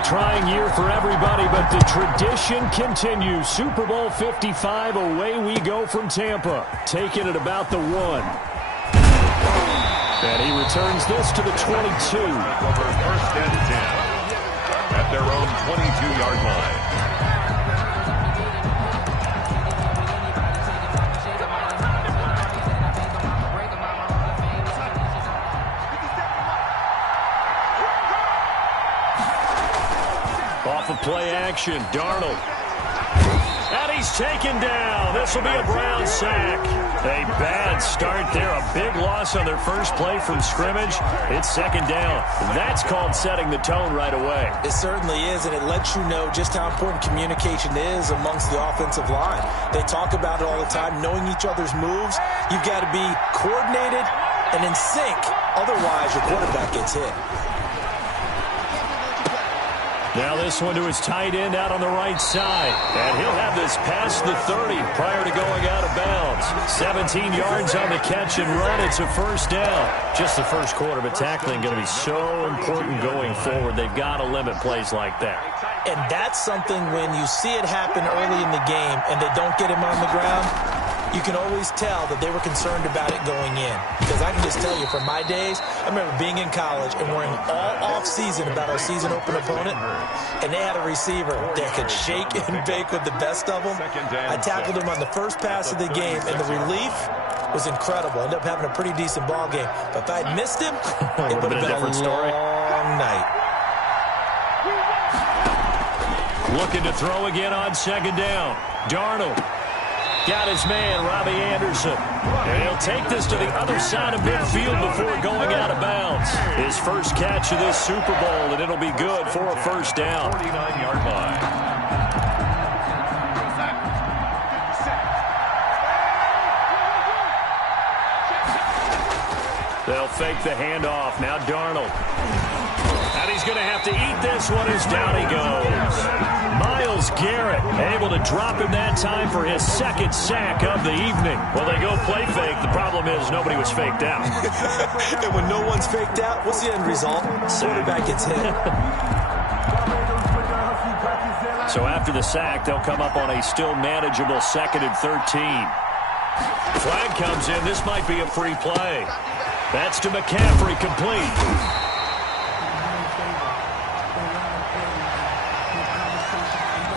a trying year for everybody, but the tradition continues. Super Bowl 55, away we go from Tampa, taking it about the 1. And he returns this to the 22. Over 1st and 10 at their own 22-yard line. Off of play action, Darnold. And he's taken down. This will be a Brown sack. A bad start there. A big loss on their first play from scrimmage. It's 2nd down. That's called setting the tone right away. It certainly is, and it lets you know just how important communication is amongst the offensive line. They talk about it all the time, knowing each other's moves. You've got to be coordinated and in sync. Otherwise, your quarterback gets hit. Now this one to his tight end out on the right side. And he'll have this past the 30 prior to going out of bounds. 17 yards on the catch and run. It's a 1st down. Just the first quarter, but tackling going to be so important going forward. They've got to limit plays like that. And that's something when you see it happen early in the game and they don't get him on the ground, you can always tell that they were concerned about it going in. Because I can just tell you, from my days, I remember being in college and worrying all off-season about our season-open opponent, and they had a receiver that could shake and bake with the best of them. I tackled him on the first pass of the game, and the relief was incredible. Ended up having a pretty decent ball game. But if I had missed him, it would have been a long night. Looking to throw again on 2nd down. Darnold. Got his man, Robbie Anderson. And he'll take this to the other side of midfield before going out of bounds. His first catch of this Super Bowl, and it'll be good for a 1st down. 49-yard line. They'll fake the handoff. Now Darnold. And he's going to have to eat this one as down he goes. Myles Garrett able to drop him that time for his 2nd sack of the evening. Well, they go play fake. The problem is nobody was faked out. And when no one's faked out, what's the end result? Quarterback gets hit. So after the sack, they'll come up on a still manageable 2nd and 13. Flag comes in. This might be a free play. That's to McCaffrey, complete.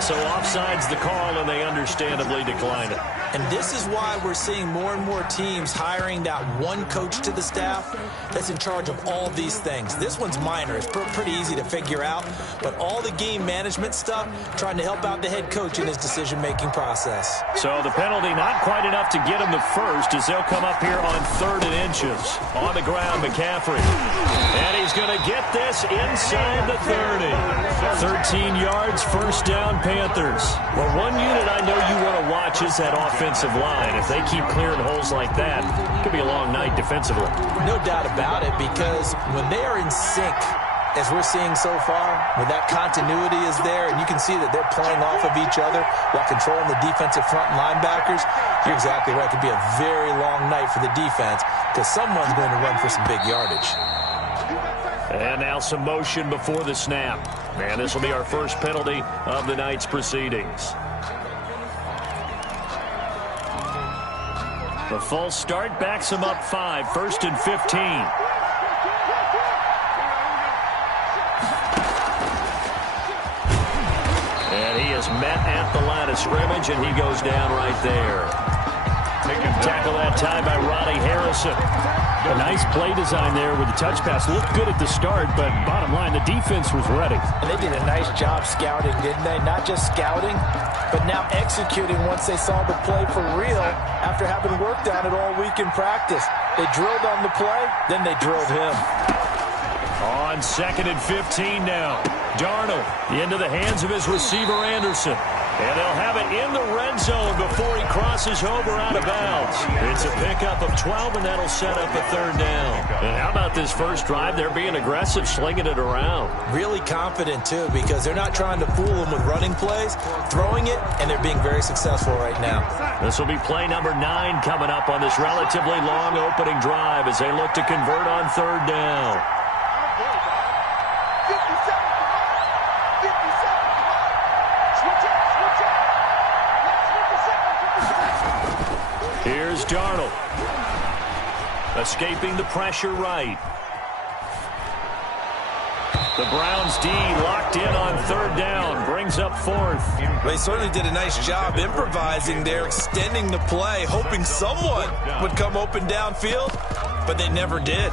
So offside's the call, and they understandably declined it. And this is why we're seeing more and more teams hiring that one coach to the staff that's in charge of all of these things. This one's minor. It's pretty easy to figure out. But all the game management stuff, trying to help out the head coach in his decision-making process. So the penalty not quite enough to get him the first as they'll come up here on 3rd and inches. On the ground, McCaffrey. And he's going to get this inside the 30. 13 yards, 1st down, Panthers. Well, one unit I know you want to watch is that offensive line. If they keep clearing holes like that, it could be a long night defensively. No doubt about it, because when they are in sync, as we're seeing so far, when that continuity is there and you can see that they're playing off of each other while controlling the defensive front and linebackers, you're exactly right. It could be a very long night for the defense because someone's going to run for some big yardage. And now some motion before the snap. And this will be our first penalty of the night's proceedings. The false start backs him up 5, 1st and 15. And he is met at the line of scrimmage, and he goes down right there. Tackle that time by Ronnie Harrison. A nice play design there with the touch pass. Looked good at the start, but bottom line, the defense was ready. And they did a nice job scouting, didn't they? Not just scouting, but now executing once they saw the play for real after having worked on it all week in practice. They drilled on the play, then they drilled him. On 2nd and 15 now. Darnold into the hands of his receiver, Anderson. And they'll have it in the red zone before he crosses over out of bounds. It's a pickup of 12, and that'll set up a 3rd down. And how about this first drive? They're being aggressive, slinging it around. Really confident, too, because they're not trying to fool them with running plays, throwing it, and they're being very successful right now. This will be play number 9 coming up on this relatively long opening drive as they look to convert on 3rd down. Here's Darnold. Escaping the pressure right. The Browns D locked in on third down. Brings up fourth. They certainly did a nice job improvising there, extending the play, hoping someone would come open downfield, but they never did.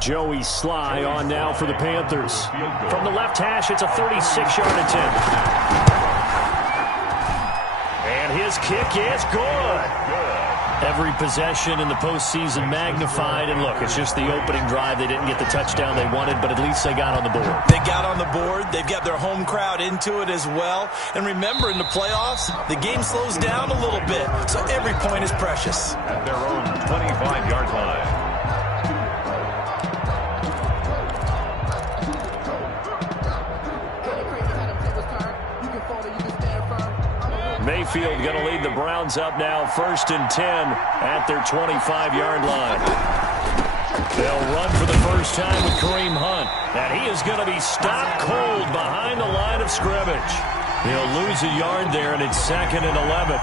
Joey Sly on now for the Panthers. From the left hash, it's a 36-yard attempt. And his kick is good. Every possession in the postseason magnified. And look, it's just the opening drive. They didn't get the touchdown they wanted, but at least they got on the board. They got on the board. They've got their home crowd into it as well. And remember, in the playoffs, the game slows down a little bit, so every point is precious. At their own 25-yard line. Mayfield going to lead the Browns up now, 1st and 10 at their 25-yard line. They'll run for the first time with Kareem Hunt. And he is going to be stopped cold behind the line of scrimmage. He'll lose a yard there, and it's 2nd and 11.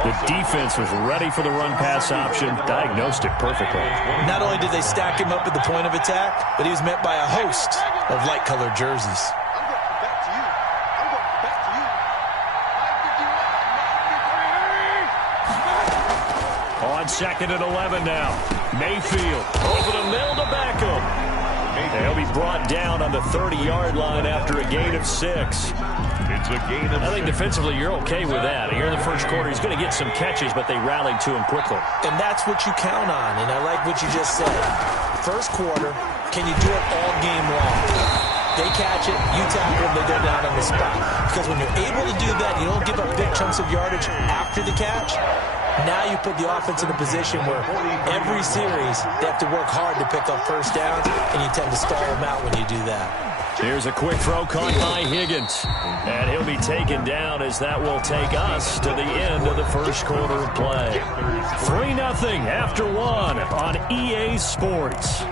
The defense was ready for the run-pass option, diagnosed it perfectly. Not only did they stack him up at the point of attack, but he was met by a host of light-colored jerseys. On 2nd and 11 now. Mayfield over the middle to Beckham. He'll be brought down on the 30-yard line after a gain of 6. It's a gain of 6. I think defensively you're okay with that. Here in the first quarter, he's going to get some catches, but they rallied to him quickly. And that's what you count on, and I like what you just said. First quarter, can you do it all game long? They catch it, you tackle them, they go down on the spot. Because when you're able to do that, you don't give up big chunks of yardage after the catch. Now you put the offense in a position where every series they have to work hard to pick up first downs, and you tend to stall them out when you do that. Here's a quick throw caught by Higgins. And he'll be taken down as that will take us to the end of the first quarter of play. 3-0 after 1 on EA Sports.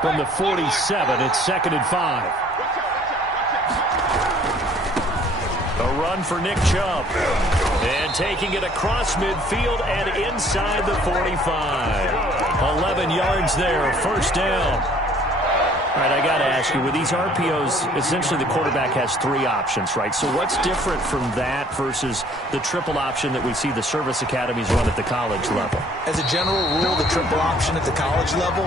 From the 47, it's 2nd and 5. A run for Nick Chubb. And taking it across midfield and inside the 45. 11 yards there, first down. All right, I got to ask you, with these RPOs, essentially the quarterback has 3 options, right? So what's different from that versus the triple option that we see the service academies run at the college level? As a general rule, the triple option at the college level,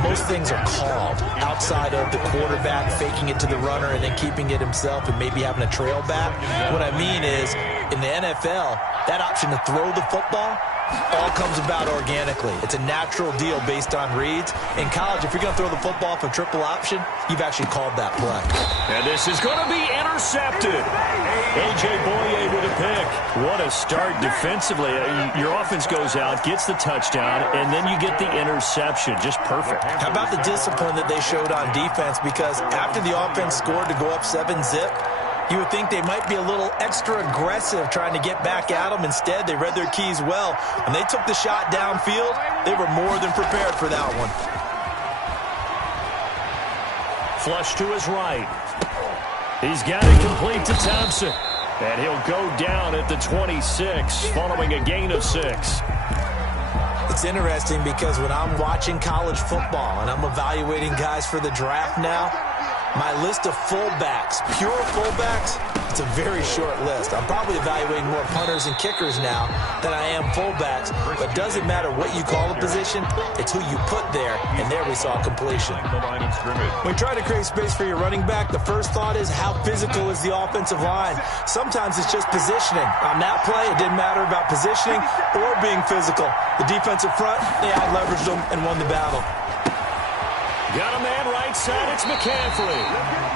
most things are called outside of the quarterback faking it to the runner and then keeping it himself and maybe having a trail back. What I mean is, in the NFL, that option to throw the football all comes about organically. It's a natural deal based on reads. In college, if you're going to throw the football for triple option, you've actually called that play. And this is going to be intercepted. A.J. Boye with a pick. What a start defensively. Your offense goes out, gets the touchdown, and then you get the interception. Just perfect. How about the discipline that they showed on defense? Because after the offense scored to go up 7-zip, you would think they might be a little extra aggressive trying to get back at them. Instead, they read their keys well. When they took the shot downfield, they were more than prepared for that one. Flush to his right. He's got it complete to Thompson. And he'll go down at the 26 following a gain of 6. It's interesting because when I'm watching college football and I'm evaluating guys for the draft now, my list of fullbacks, pure fullbacks, it's a very short list. I'm probably evaluating more punters and kickers now than I am fullbacks. But it doesn't matter what you call a position, it's who you put there. And there we saw completion. When you try to create space for your running back, the first thought is how physical is the offensive line? Sometimes it's just positioning. On that play, it didn't matter about positioning or being physical. The defensive front, they out-leveraged them and won the battle. Got a man right side, it's McCaffrey.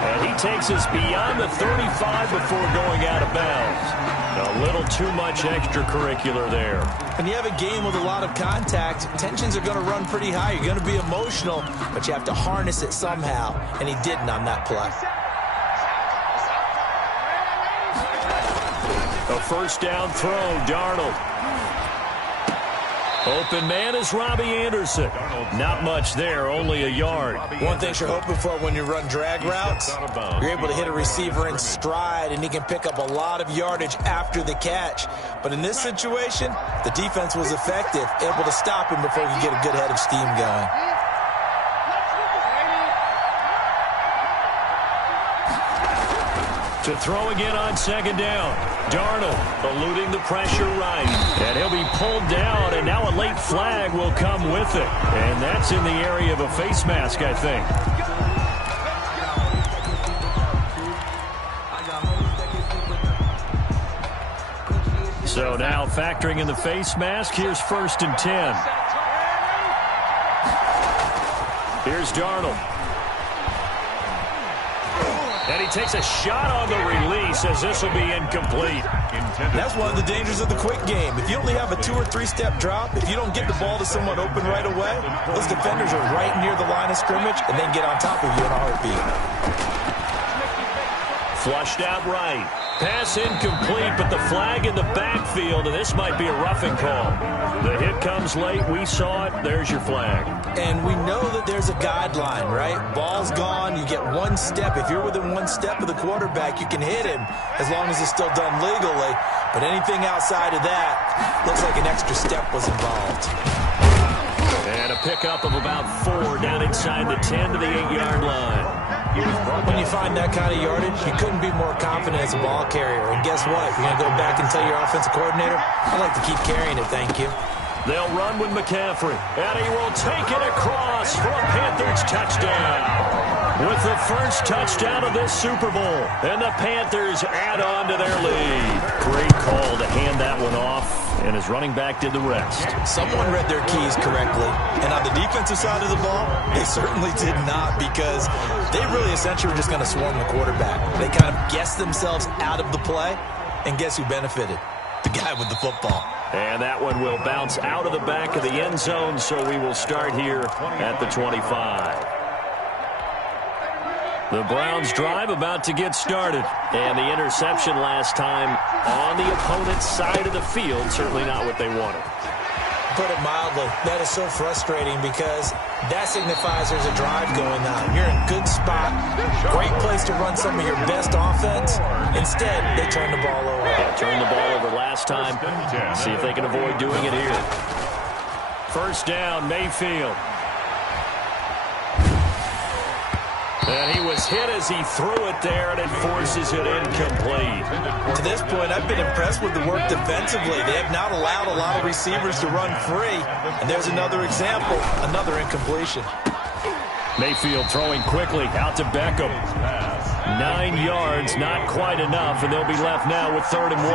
And he takes us beyond the 35 before going out of bounds. A little too much extracurricular there. When you have a game with a lot of contact, tensions are going to run pretty high. You're going to be emotional, but you have to harness it somehow, and he didn't on that play. A first down throw, Darnold. Open man is Robbie Anderson. Not much there, only a yard. One thing you're hoping for when you run drag routes, you're able to hit a receiver in stride, and he can pick up a lot of yardage after the catch. But in this situation, the defense was effective, able to stop him before he could get a good head of steam going. To throw again on second down. Darnold eluding the pressure right. And he'll be pulled down, and now a late flag will come with it. And that's in the area of a face mask, I think. So now factoring in the face mask, here's 1st and 10. Here's Darnold. And he takes a shot on the release as this will be incomplete. That's one of the dangers of the quick game. If you only have a 2- or 3-step drop, if you don't get the ball to someone open right away, those defenders are right near the line of scrimmage and then get on top of you in a heartbeat. Flushed out right. Pass incomplete, but the flag in the backfield, and this might be a roughing call. The hit comes late. We saw it. There's your flag. And we know that there's a guideline, right? Ball's gone. You get 1 step. If you're within 1 step of the quarterback, you can hit him as long as it's still done legally. But anything outside of that, looks like an extra step was involved. And a pickup of about 4 down inside the 10 to the 8-yard line. When you find that kind of yardage, you couldn't be more confident as a ball carrier. And guess what? You're going to go back and tell your offensive coordinator, I'd like to keep carrying it, thank you. They'll run with McCaffrey. And he will take it across for a Panthers touchdown. With the first touchdown of this Super Bowl. And the Panthers add on to their lead. Great call to hand that one off. And his running back did the rest. Someone read their keys correctly. And on the defensive side of the ball, they certainly did not, because they really essentially were just going to swarm the quarterback. They kind of guessed themselves out of the play. And guess who benefited? The guy with the football. And that one will bounce out of the back of the end zone, so we will start here at the 25. The Browns drive about to get started. And the interception last time on the opponent's side of the field, certainly not what they wanted. Put it mildly, that is so frustrating, because that signifies there's a drive going on. You're in a good spot, great place to run some of your best offense. Instead, they turn the ball over. Yeah, turned the ball over last time. See if they can avoid doing it here. First down, Mayfield. And he was hit as he threw it there, and it forces it incomplete. To this point, I've been impressed with the work defensively. They have not allowed a lot of receivers to run free. And there's another example, another incompletion. Mayfield throwing quickly out to Beckham. 9 yards, not quite enough, and they'll be left now with 3rd and 1.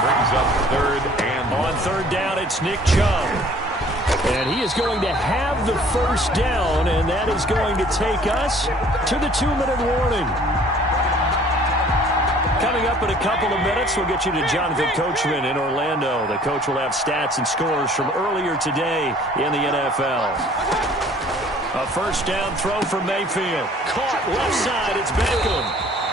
Brings up 3rd and 1. On 3rd down, it's Nick Chubb. And he is going to have the first down, and that is going to take us to the 2-minute warning. Coming up in a couple of minutes, we'll get you to Jonathan Coachman in Orlando. The coach will have stats and scores from earlier today in the NFL. A first down throw from Mayfield. Caught left side, it's Beckham.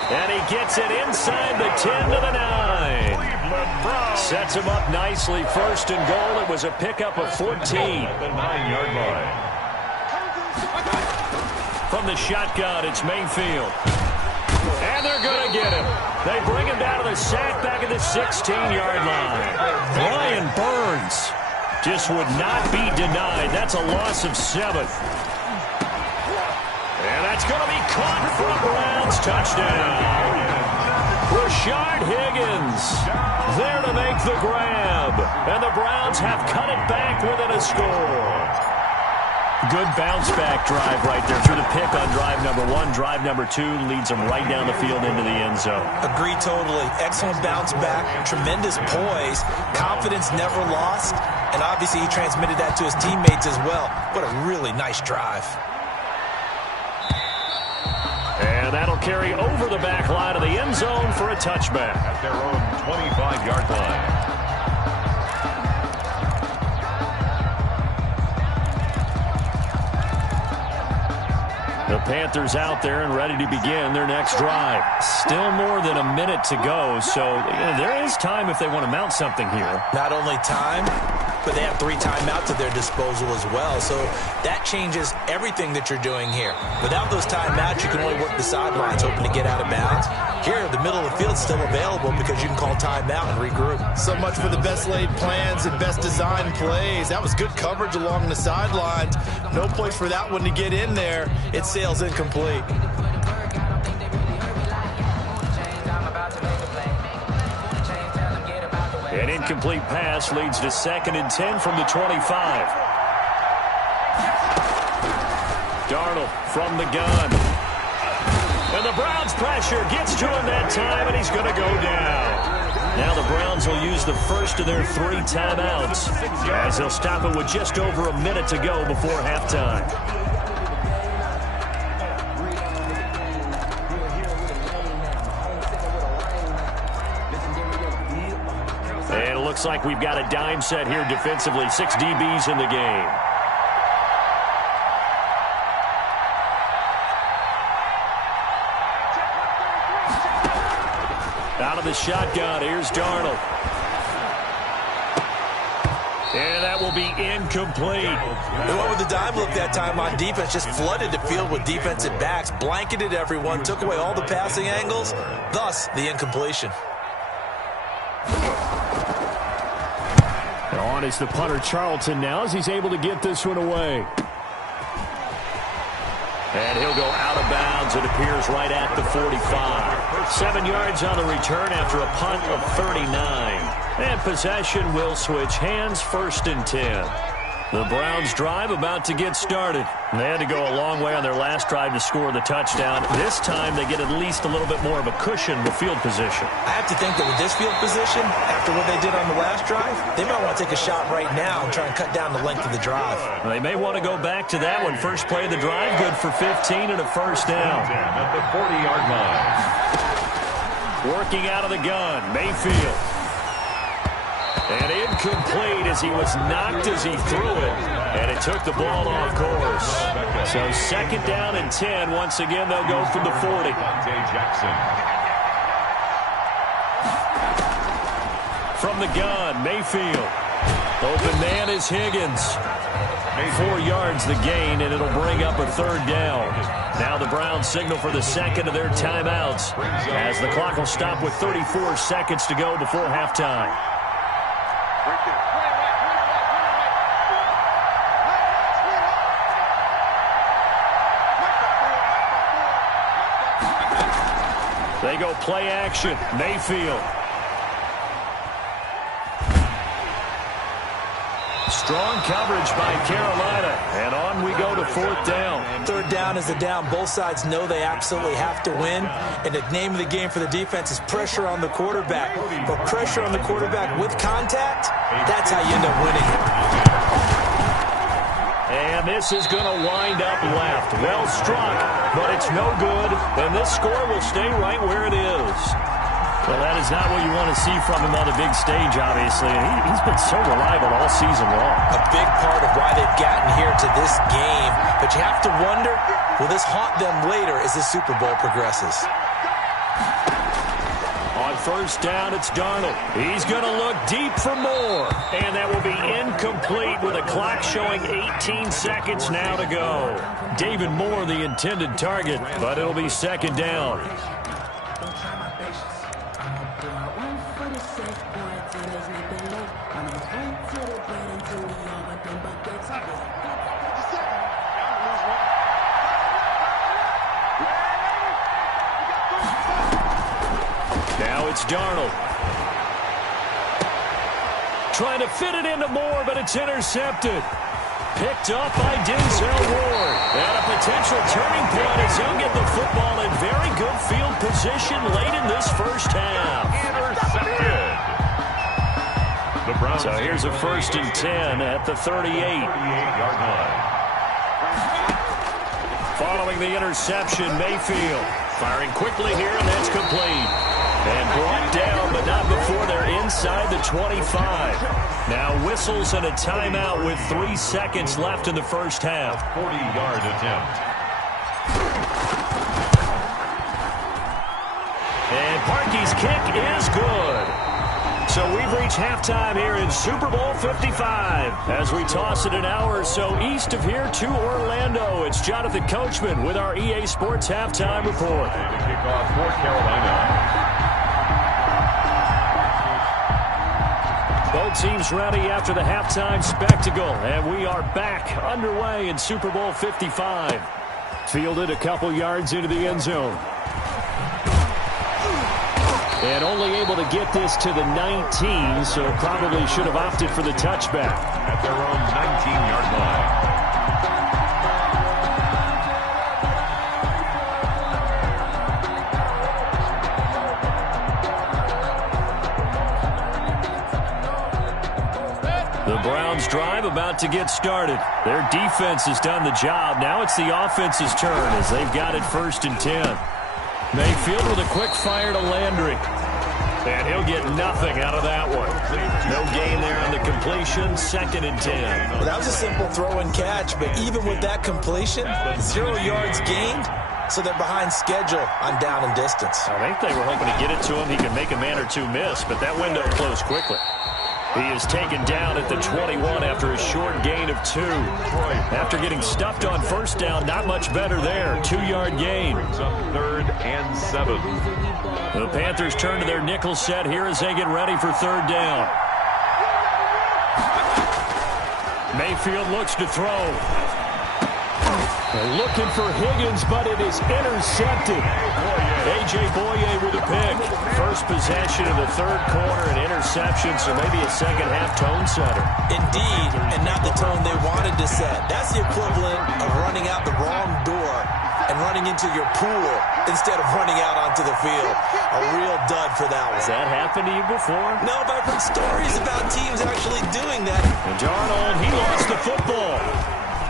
And he gets it inside the 10 to the 9. Sets him up nicely. 1st and goal. It was a pickup of 14. The 9-yard line. From the shotgun, it's Mayfield. And they're going to get him. They bring him down to the sack back at the 16-yard line. Brian Burns just would not be denied. That's a loss of 7. And that's going to be caught for a Browns touchdown. Rashard Higgins there to make the grab. And the Browns have cut it back within a score. Good bounce-back drive right there through the pick on drive number 1. Drive number 2 leads them right down the field into the end zone. Agree totally. Excellent bounce back, tremendous poise, confidence never lost, and obviously he transmitted that to his teammates as well. What a really nice drive. And that'll carry over the back line of the end zone for a touchback. At their own 25-yard line. The Panthers out there and ready to begin their next drive. Still more than a minute to go, so there is time if they want to mount something here. Not only time, but they have 3 timeouts at their disposal as well. So that changes everything that you're doing here. Without those timeouts, you can only work the sidelines, hoping to get out of bounds. Here, the middle of the field is still available because you can call timeout and regroup. So much for the best laid plans and best design plays. That was good coverage along the sidelines. No place for that one to get in there. It sails incomplete. An incomplete pass leads to 2nd and 10 from the 25. Darnold from the gun. And the Browns pressure gets to him that time, and he's going to go down. Now the Browns will use the first of their 3 timeouts as they'll stop it with just over a minute to go before halftime. And it looks like we've got a dime set here defensively. 6 DBs in the game. Out of the shotgun, here's Darnold. And that will be incomplete. They went with the dime look that time on defense, just flooded the field with defensive backs, blanketed everyone, took away all the passing angles, thus the incompletion. And on is the punter Charlton now as he's able to get this one away. And he'll go out of bounds, it appears, right at the 45. 7 yards on the return after a punt of 39. And possession will switch hands, 1st and 10. The Browns drive about to get started. They had to go a long way on their last drive to score the touchdown. This time they get at least a little bit more of a cushion with field position. I have to think that with this field position, after what they did on the last drive, they might want to take a shot right now and try and cut down the length of the drive. They may want to go back to that one. First play of the drive, good for 15 and a 1st down. At the 40-yard line. Working out of the gun, Mayfield. And incomplete as he was knocked as he threw it. And it took the ball off course. So 2nd down and 10. Once again, they'll go from the 40. From the gun, Mayfield. Open man is Higgins. 4 yards the gain, and it'll bring up a 3rd down. Now the Browns signal for the 2nd of their timeouts as the clock will stop with 34 seconds to go before halftime. They go play action. Mayfield. Strong coverage by Carolina. And on we go to 4th down. 3rd down is the down. Both sides know they absolutely have to win. And the name of the game for the defense is pressure on the quarterback. But pressure on the quarterback with contact, that's how you end up winning. And this is going to wind up left. Well struck, but it's no good. And this score will stay right where it is. Well, that is not what you want to see from him on the big stage, obviously. And he's been so reliable all season long. A big part of why they've gotten here to this game. But you have to wonder, will this haunt them later as the Super Bowl progresses? On 1st down, it's Darnold. He's going to look deep for more. And that will be incomplete with a clock showing 18 seconds now to go. David Moore, the intended target, but it'll be 2nd down. Now it's Darnold. Trying to fit it into Moore, but it's intercepted. Picked up by Denzel Ward. And a potential turning point as he'll get the football in very good field position late in this 1st half. Intercepted. The Browns. So here's a 1st and 10 at the 38-yard line. Following the interception, Mayfield firing quickly here, and that's complete. And brought down, but not before they're inside the 25. Now whistles and a timeout with 3 seconds left in the 1st half. 40-yard attempt. And Parkey's kick is good. So we've reached halftime here in Super Bowl 55. As we toss it an hour or so east of here to Orlando, it's Jonathan Coachman with our EA Sports Halftime Report. And the kickoff for Carolina. Both teams ready after the halftime spectacle, and we are back underway in Super Bowl 55. Fielded a couple yards into the end zone. And only able to get this to the 19, so probably should have opted for the touchback. At their own 19-yard line. The Browns drive about to get started. Their defense has done the job. Now it's the offense's turn as they've got it 1st and 10. Mayfield with a quick fire to Landry. And he'll get nothing out of that one. No gain there on the completion. 2nd and 10. Well, that was a simple throw and catch, but even with that completion, 0 yards gained, so they're behind schedule on down and distance. I think they were hoping to get it to him. He could make a man or two miss, but that window closed quickly. He is taken down at the 21 after a short gain of 2. After getting stuffed on 1st down, not much better there. 2-yard gain. Brings up 3rd and 7. The Panthers turn to their nickel set here as they get ready for 3rd down. Mayfield looks to throw. They're looking for Higgins, but it is intercepted. A.J. Boye with a pick. First possession of the 3rd quarter, an interception, so maybe a second-half tone setter. Indeed, and not the tone they wanted to set. That's the equivalent of running out the wrong door and running into your pool instead of running out onto the field. A real dud for that one. Has that happened to you before? No, but I've heard stories about teams actually doing that. And Darnold, he lost the football.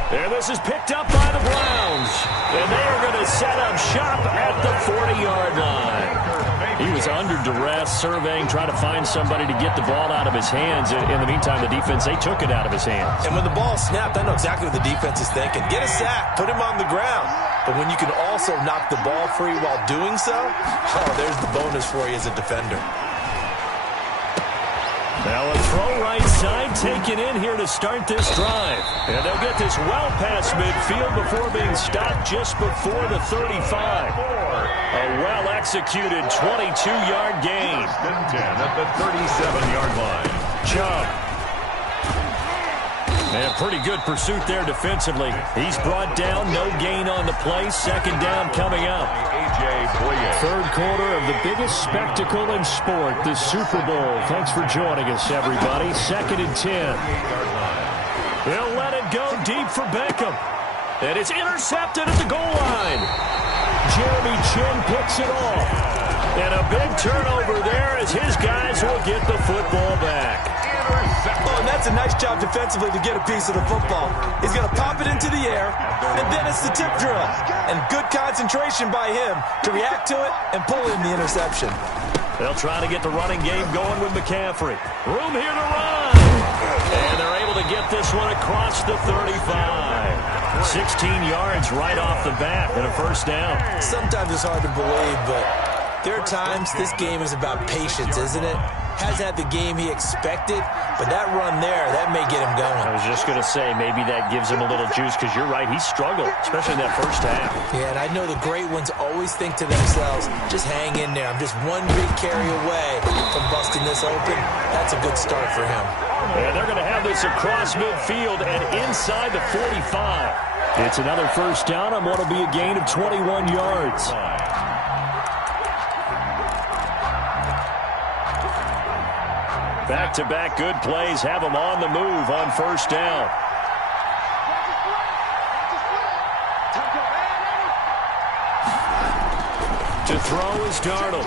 And this is picked up by the Browns. And they are going to set up shop at the 40-yard line. He was under duress, surveying, trying to find somebody to get the ball out of his hands. In the meantime, the defense, they took it out of his hands. And when the ball snapped, I know exactly what the defense is thinking. Get a sack, put him on the ground. But when you can also knock the ball free while doing so, oh, there's the bonus for you as a defender. Now a throw right side taken in here to start this drive. And they'll get this well past midfield before being stopped just before the 35. A well-executed 22-yard gain. 10 at the 37-yard line. Chubb. And pretty good pursuit there defensively. He's brought down, no gain on the play. 2nd down coming up. A.J. Boye. 3rd quarter of the biggest spectacle in sport, the Super Bowl. Thanks for joining us, everybody. 2nd and 10. He'll let it go deep for Beckham. And it's intercepted at the goal line. Jeremy Chin picks it off. And a big turnover there as his guys will get the football back. Oh, and that's a nice job defensively to get a piece of the football. He's going to pop it into the air, and then it's the tip drill. And good concentration by him to react to it and pull in the interception. They'll try to get the running game going with McCaffrey. Room here to run. And they're able to get this one across the 35. 16 yards right off the bat and a 1st down. Sometimes it's hard to believe, but there are times this game is about patience, isn't it? Hasn't had the game he expected, but that run there, that may get him going. I was just going to say, maybe that gives him a little juice, because you're right, he struggled, especially in that 1st half. Yeah, and I know the great ones always think to themselves, just hang in there. I'm just one big carry away from busting this open. That's a good start for him. And they're going to have this across midfield and inside the 45. It's another 1st down on what will be a gain of 21 yards. Back-to-back good plays have them on the move on 1st down. To throw is Darnold.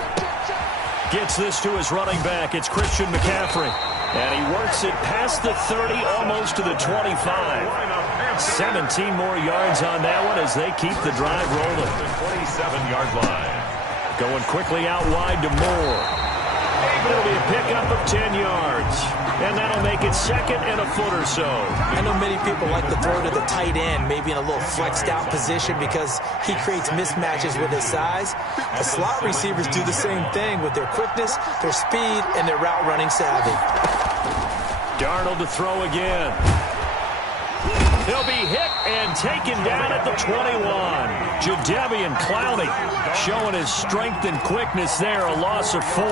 Gets this to his running back. It's Christian McCaffrey. And he works it past the 30, almost to the 25. 17 more yards on that one as they keep the drive rolling. 27-yard line. Going quickly out wide to Moore. It'll be a pickup of 10 yards. And that'll make it 2nd and a foot or so. I know many people like to throw to the tight end, maybe in a little flexed out position because he creates mismatches with his size. The slot receivers do the same thing with their quickness, their speed, and their route running savvy. Darnold to throw again. He'll be hit and taken down at the 21. Jadeveon Clowney showing his strength and quickness there, a loss of 4.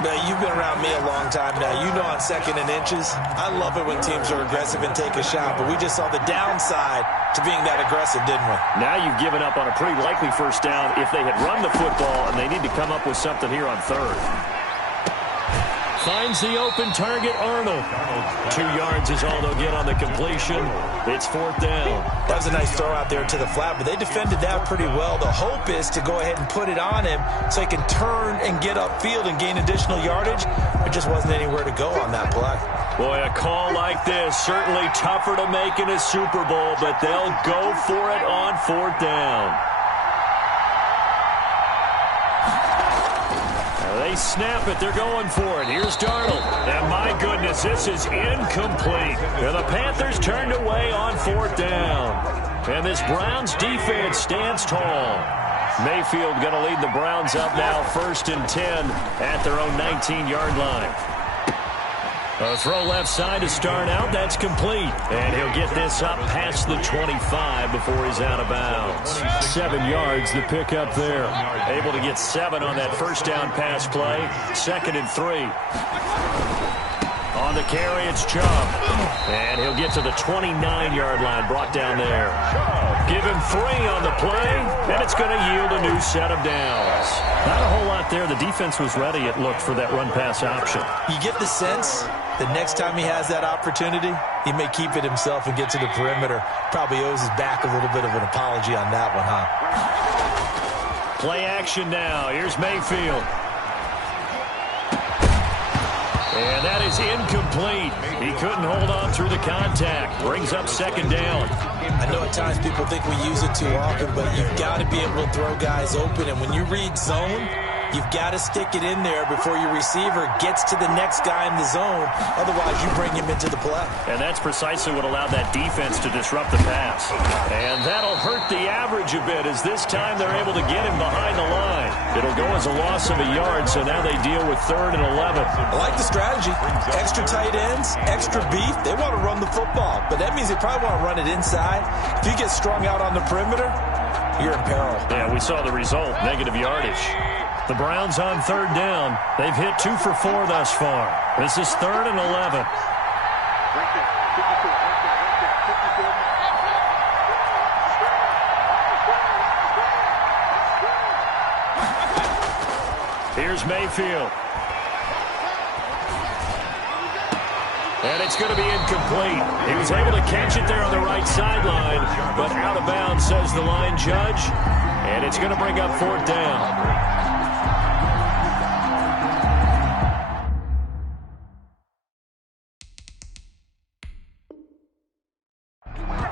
Now, you've been around me a long time now. You know on 2nd and inches, I love it when teams are aggressive and take a shot, but we just saw the downside to being that aggressive, didn't we? Now you've given up on a pretty likely first down if they had run the football, and they need to come up with something here on 3rd. Finds the open target, Arnold. 2 yards is all they'll get on the completion. It's 4th down. That was a nice throw out there to the flat, but they defended that pretty well. The hope is to go ahead and put it on him so he can turn and get upfield and gain additional yardage. There just wasn't anywhere to go on that play. Boy, a call like this, certainly tougher to make in a Super Bowl, but they'll go for it on 4th down. They snap it. They're going for it. Here's Darnold. And my goodness, this is incomplete. And the Panthers turned away on 4th down. And this Browns defense stands tall. Mayfield going to lead the Browns up now 1st and 10 at their own 19-yard line. A throw left side to start out. That's complete. And he'll get this up past the 25 before he's out of bounds. 7 yards, the pickup there. Able to get 7 on that first down pass play. 2nd and 3. On the carry, it's Chubb. And he'll get to the 29-yard line, brought down there. Give him 3 on the play, and it's going to yield a new set of downs. Not a whole lot there. The defense was ready, it looked, for that run-pass option. You get the sense the next time he has that opportunity, he may keep it himself and get to the perimeter. Probably owes his back a little bit of an apology on that one, huh? Play action now. Here's Mayfield. And that is incomplete. He couldn't hold on through the contact. Brings up 2nd down. I know at times people think we use it too often, but you've got to be able to throw guys open. And when you read zone, you've got to stick it in there before your receiver gets to the next guy in the zone. Otherwise, you bring him into the play. And that's precisely what allowed that defense to disrupt the pass. And that'll hurt the average a bit, as this time they're able to get him behind the line. It'll go as a loss of a yard, so now they deal with 3rd and 11. I like the strategy. Extra tight ends, extra beef. They want to run the football, but that means they probably want to run it inside. If you get strung out on the perimeter, you're in peril. Yeah, we saw the result, negative yardage. The Browns on 3rd down. They've hit 2 for 4 thus far. This is 3rd and 11. Here's Mayfield. And it's going to be incomplete. He was able to catch it there on the right sideline, but out of bounds, says the line judge. And it's going to bring up 4th down.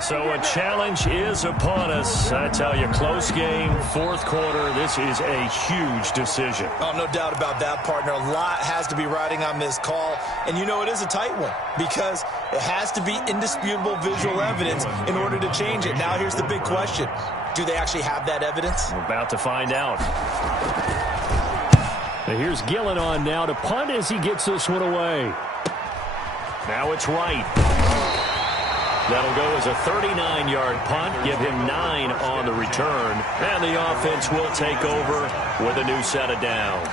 So a challenge is upon us. I tell you, close game, 4th quarter. This is a huge decision. Oh, no doubt about that, partner. A lot has to be riding on this call. And you know it is a tight one because it has to be indisputable visual evidence in order to change it. Now here's the big question. Do they actually have that evidence? We're about to find out. And here's Gillen on now to punt as he gets this one away. Now it's Wright. That'll go as a 39-yard punt, give him 9 on the return, and the offense will take over with a new set of downs.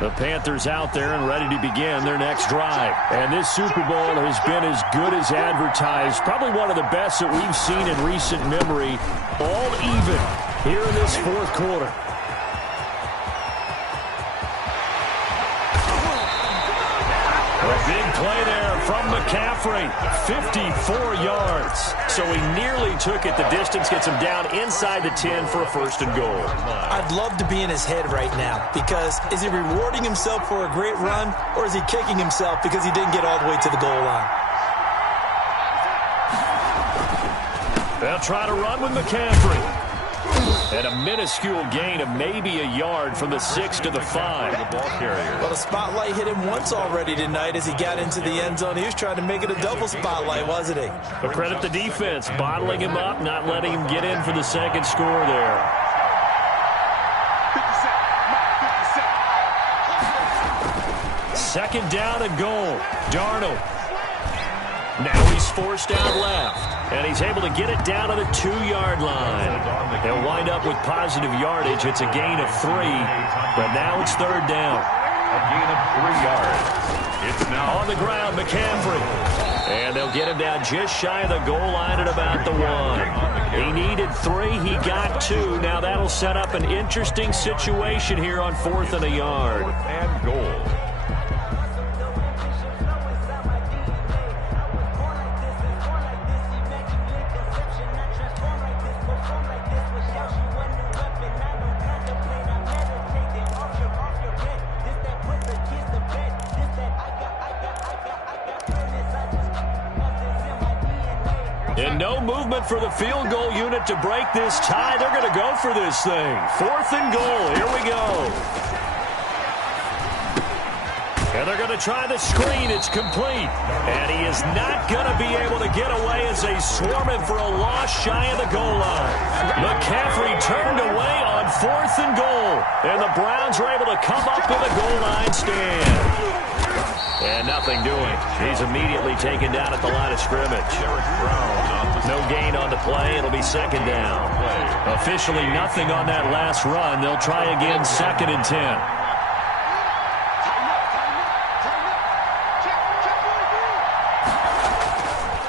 The Panthers out there and ready to begin their next drive. And this Super Bowl has been as good as advertised, probably one of the best that we've seen in recent memory, all even here in this 4th quarter. A big play there from McCaffrey, 54 yards. So he nearly took it the distance, gets him down inside the 10 for a 1st and goal. I'd love to be in his head right now because is he rewarding himself for a great run or is he kicking himself because he didn't get all the way to the goal line? They'll try to run with McCaffrey. And a minuscule gain of maybe a yard from the 6 to the 5. The ball carrier. Well, the spotlight hit him once already tonight as he got into the end zone. He was trying to make it a double spotlight, wasn't he? But credit the defense, bottling him up, not letting him get in for the second score there. Second down and goal. Darnold. Now he's forced out left, and he's able to get it down to the 2-yard line. They'll wind up with positive yardage. It's a gain of 3, but now it's third down. A gain of 3 yards. It's now On the ground, McCaffrey. And they'll get him down just shy of the goal line at about the 1. He needed 3. He got 2. Now that'll set up an interesting situation here on 4th and a yard. 4th and goal. And no movement for the field goal unit to break this tie. They're going to go for this thing. 4th and goal. Here we go. And they're going to try the screen. It's complete. And he is not going to be able to get away as they swarm him for a loss shy of the goal line. McCaffrey turned away on 4th and goal. And the Browns are able to come up with a goal line stand. And nothing doing. He's immediately taken down at the line of scrimmage. No gain on the play. It'll be second down. Officially nothing on that last run. They'll try again, 2nd and 10.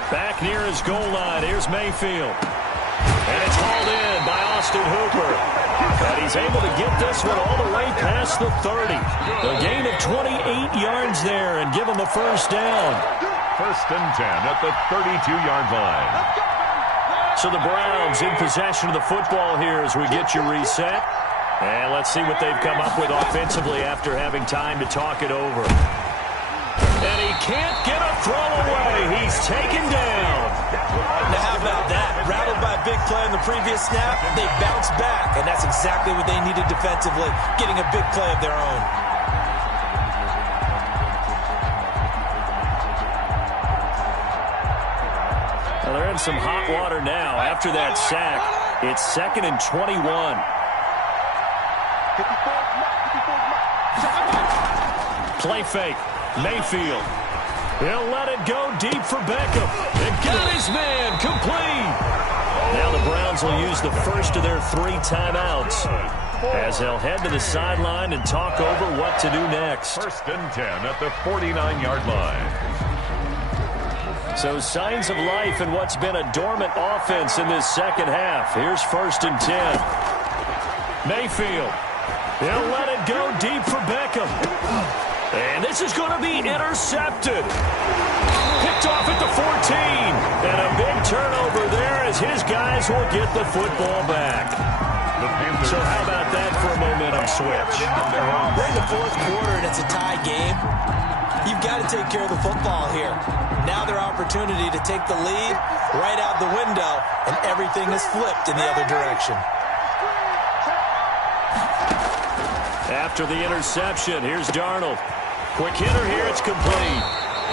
Back near his goal line. Here's Mayfield. And it's hauled in by Austin Hooper. And he's able to get this one all the way past the 30. A gain of 28 yards there and give him the first down. 1st and 10 at the 32-yard line. So the Browns in possession of the football here as we get you reset. And let's see what they've come up with offensively after having time to talk it over. And he can't get a throw away. He's taken down. Now, how about that? Rattled by a big play on the previous snap, they bounce back, and that's exactly what they needed defensively, getting a big play of their own. Well, they're in some hot water now. After that sack, it's 2nd and 21. Play fake. Mayfield. He'll let it go deep for Beckham. And got his man complete. Now the Browns will use the first of their 3 timeouts as they'll head to the sideline and talk over what to do next. 1st and 10 at the 49-yard line. So signs of life in what's been a dormant offense in this second half. Here's 1st and 10. Mayfield. He'll let it go deep for Beckham. And this is going to be intercepted. Picked off at the 14. And a big turnover there as his guys will get the football back. So how about that for a momentum switch? We're in the 4th quarter and it's a tie game. You've got to take care of the football here. Now their opportunity to take the lead right out the window, and everything is flipped in the other direction. After the interception, here's Darnold. Quick hitter here, it's complete.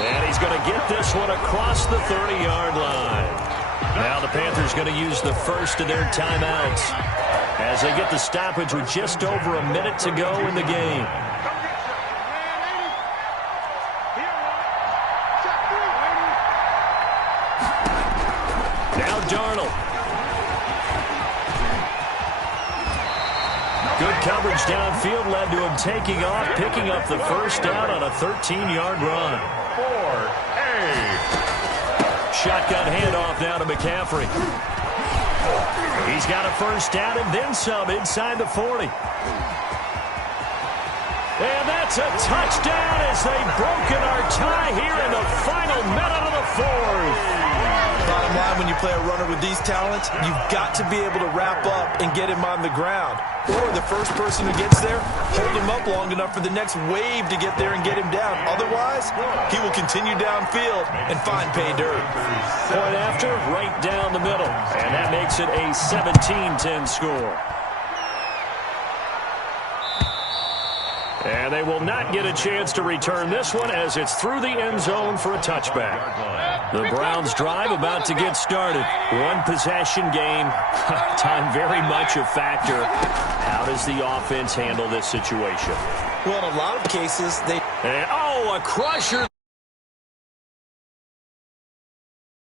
And he's going to get this one across the 30-yard line. Now the Panthers going to use the first of their timeouts as they get the stoppage with just over a minute to go in the game. Now Darnold. Good coverage downfield led to him taking off, picking up the first down on a 13-yard run. 4A. Shotgun handoff now to McCaffrey. He's got a first down and then some inside the 40. And that's a touchdown as they've broken our tie here in the final minute of the 4th. About a line when you play a runner with these talents, you've got to be able to wrap up and get him on the ground. Or the first person who gets there, hold him up long enough for the next wave to get there and get him down. Otherwise, he will continue downfield and find pay dirt. Point after, right down the middle. And that makes it a 17-10 score. And they will not get a chance to return this one as it's through the end zone for a touchback. The Browns drive about to get started. One possession game. Time very much a factor. How does the offense handle this situation? Well, in a lot of cases, they... And, oh, a crusher.